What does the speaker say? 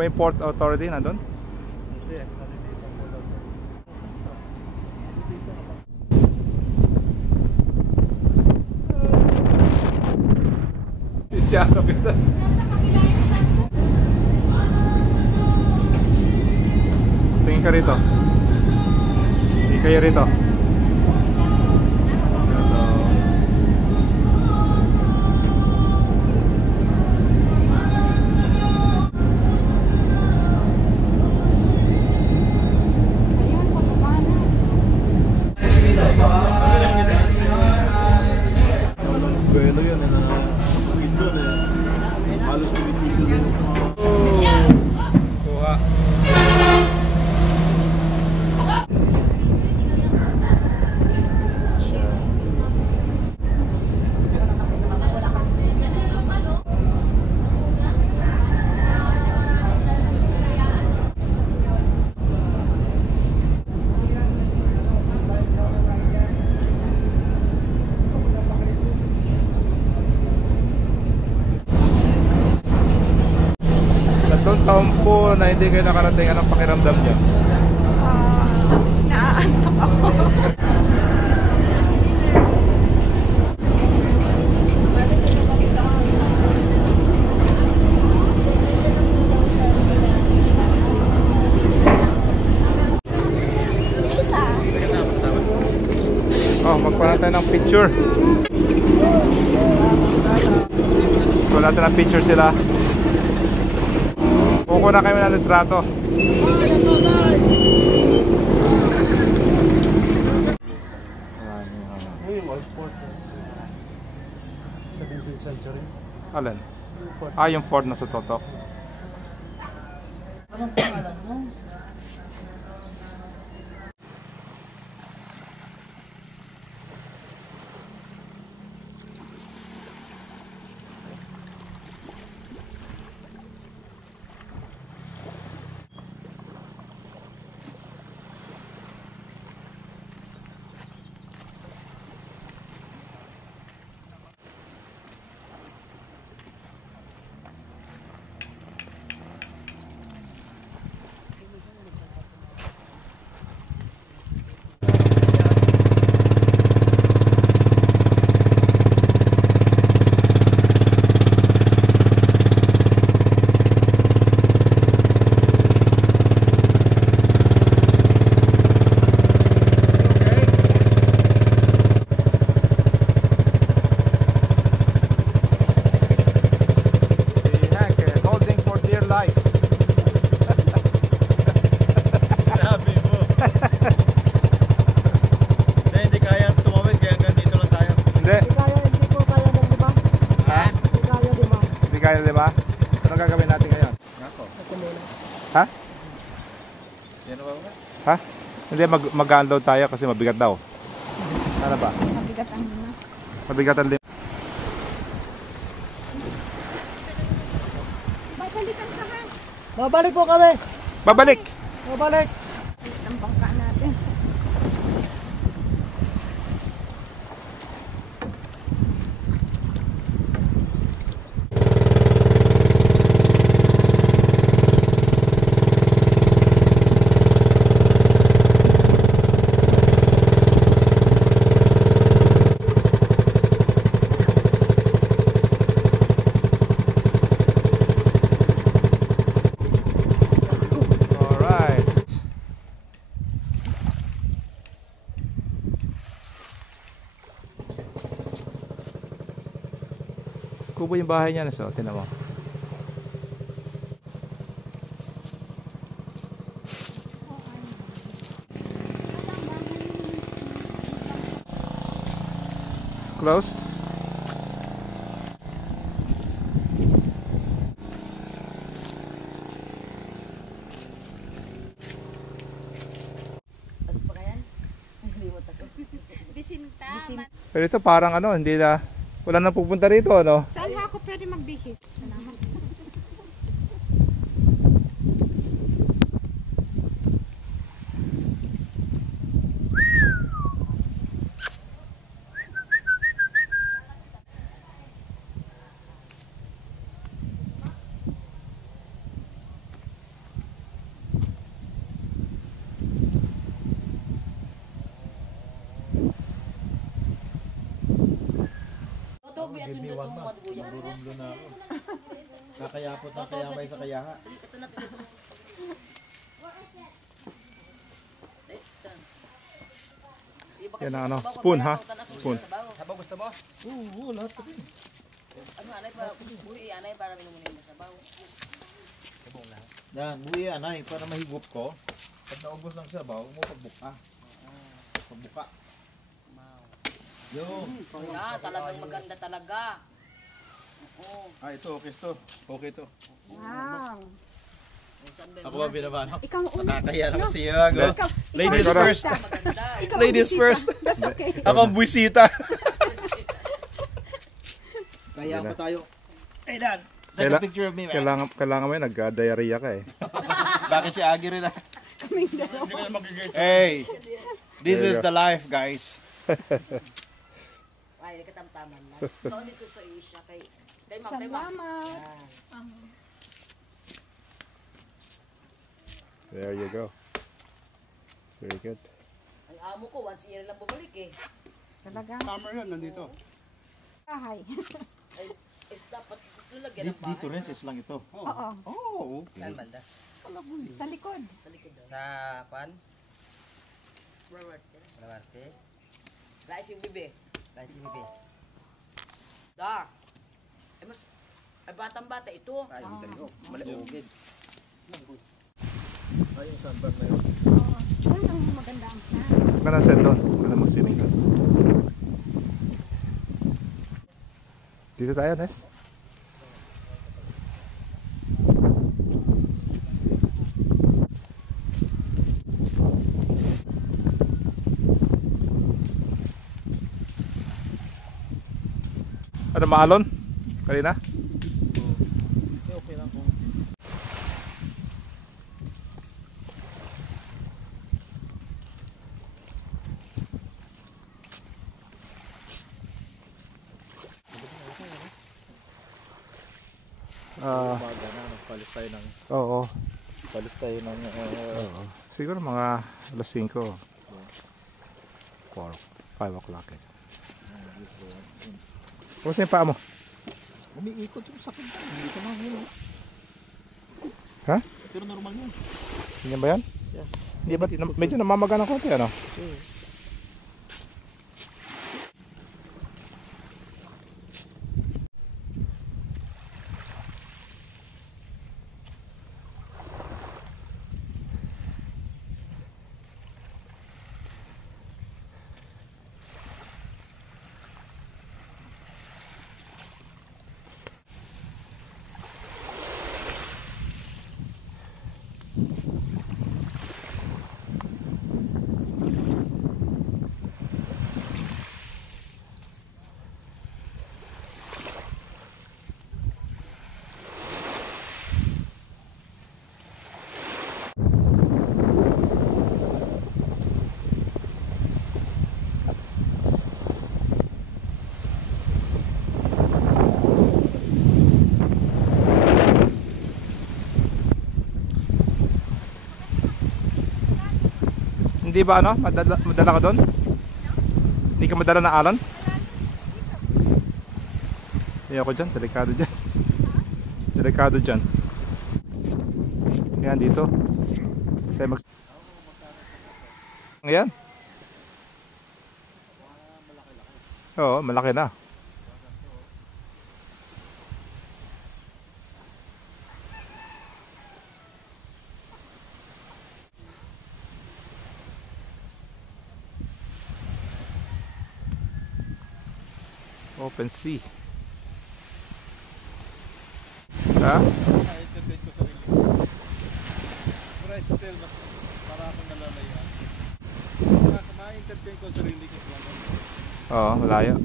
ba yung Port Authority nandun? Hindi, nalilito po lang. Siya kapita. Nasa kabila yung sunset. Tingin ka rito. Hindi kayo rito. Bueno yun, nakakapit doon eh. Halos television yun. Kuha. Tatlong taon po na hindi kayo nakarating, anong pakiramdam nyo? Naaantok ako. Oh, magpala tayo ng picture. Wala natin ng picture sila. Kuko na kami ng litrato. Ngayon, all sport. 17th century. Alin? Ah, yung Ford na sa Totok. Anong pangalan mo? Diba? Ano gagawin natin ngayon? Nako. Ha? Yan ba ba? Ha? Hindi, mag-unload tayo kasi mabigat daw. Ano ba? Mabigat ang lima. Mabigat ang lima. Babalikan ka ha. Babalik po kami! Babalik! Babalik! Ang bangka natin. Kubo yung bahay niya na so, tinan mo. It's closed. Bisinta. Pero ito parang ano, hindi na, wala nang pupunta rito, ano? Saan ako pwede magbihis? Salamat. Nagurumlo na ako. Kakayapot na kayamay sa kayaha. Yan ang ano, spoon ha? Spoon. Sabaw gusto mo? Oo, lahat kasi. Ano, anay pa, buhi, anay para minunin mo sabaw. Yan, buwi anay, para mahigop ko. Pag naubos ng sabaw, mo pagbuka. Pagbuka. Yo. Yeah, talagang maganda talaga. Oo. Ah, ito, okay to. Okay to. Wow. Ako ba binabahan? Ikaw ang una. Nakakaya naman siya. Go. Ikaw, Ladies ikaw ang first. bisita. Maganda. Ikaw ang Ladies bisita. first. That's okay. Ako ang buwisita. Kaya pa tayo. Hey, Dad. Take a picture of me, man. Kailangan mo yun, nag-diarrhea ka eh. Bakit si Agi rin Kaming dalawa. Hey, this is the life, guys. Ay, katamtaman lang. Ito dito sa Asia kay Ma'am. Salamat. There you go. Very good. Ang amo ko, once a year lang bumalik eh. Talaga. Summer yun, nandito. Bahay. Ay, is dapat lalagyan ng bahay. Dito rin, sis lang ito. Oo. Oh, Saan banda? Sa likod. Sa likod daw. Sa Pan? Robert. Malawarte? Lais yung bibi. Lahat si Bibi. Da. Ay, mas, ay batang bata ito. Ay, hindi tayo. Malaugid. Ay, yung sandbag na yun. Oo. Doon ang maganda ang sand. Maganda set doon. Maganda mo swimming doon. Dito tayo, Nes. Ano, maalon? Kanina? Okay lang kung umaga na, nagpalis tayo ng Oo. oo. Siguro mga alas 5. 4, 5 o'clock eh. Kumusta yung paa mo? Umiikot yung sakit na. Hindi ka na yun. Ha? Pero normal yun. Ganyan ba yan? Yeah. Hindi ba, medyo namamaga ng konti, ano? Hindi ba ano? Madala ka doon? Hindi ka madala na alon? Ayoko dyan, delikado dyan. Delikado dyan. Ayan dito. Tayo mag... Ayan. Oo, malaki na. Open sea. Ha? Na-entertain ko sarili ko. Pero still, mas para akong nalalayan. Ma-entertain ko sarili ko. Oo, malayo.